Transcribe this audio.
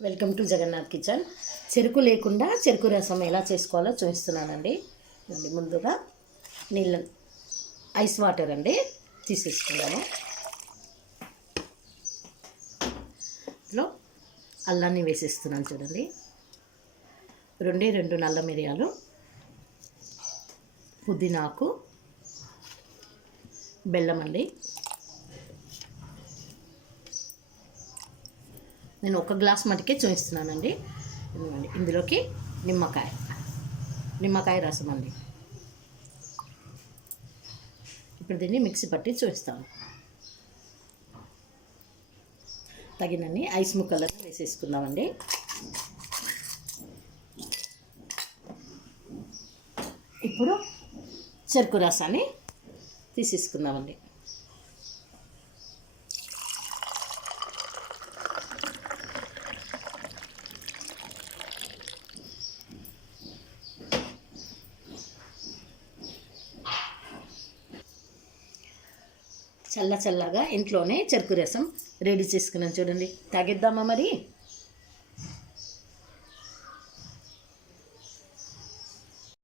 Welcome to Jagannadh kitchen. చెరుకు లేకుండా చెరుకు రసం ఎలా చేసుకోవాలో చూపిస్తున్నానండి. ముందుగా నీళ్ళ ఐస్ వాటర్ అండి తీసేసుకుందాము. ఇందులో అల్లాన్ని వేసేస్తున్నాను చూడండి. రెండు నల్ల మిరియాలు, పుదీనాకు, బెల్లం అండి. నేను ఒక గ్లాస్ మటుకే చూపిస్తున్నానండి. ఇందులోకి నిమ్మకాయ రసం అండి. ఇప్పుడు దీన్ని మిక్సీ పట్టి చూపిస్తాను. తగినన్ని ఐస్ ముక్కలను వేసేసుకుందామండి. ఇప్పుడు చెరుకు రసాన్ని తీసేసుకుందామండి. చల్లగా ఇంట్లోనే చెరుకు రసం రెడీ చేసుకున్నాను చూడండి. తాగేద్దామా మరి?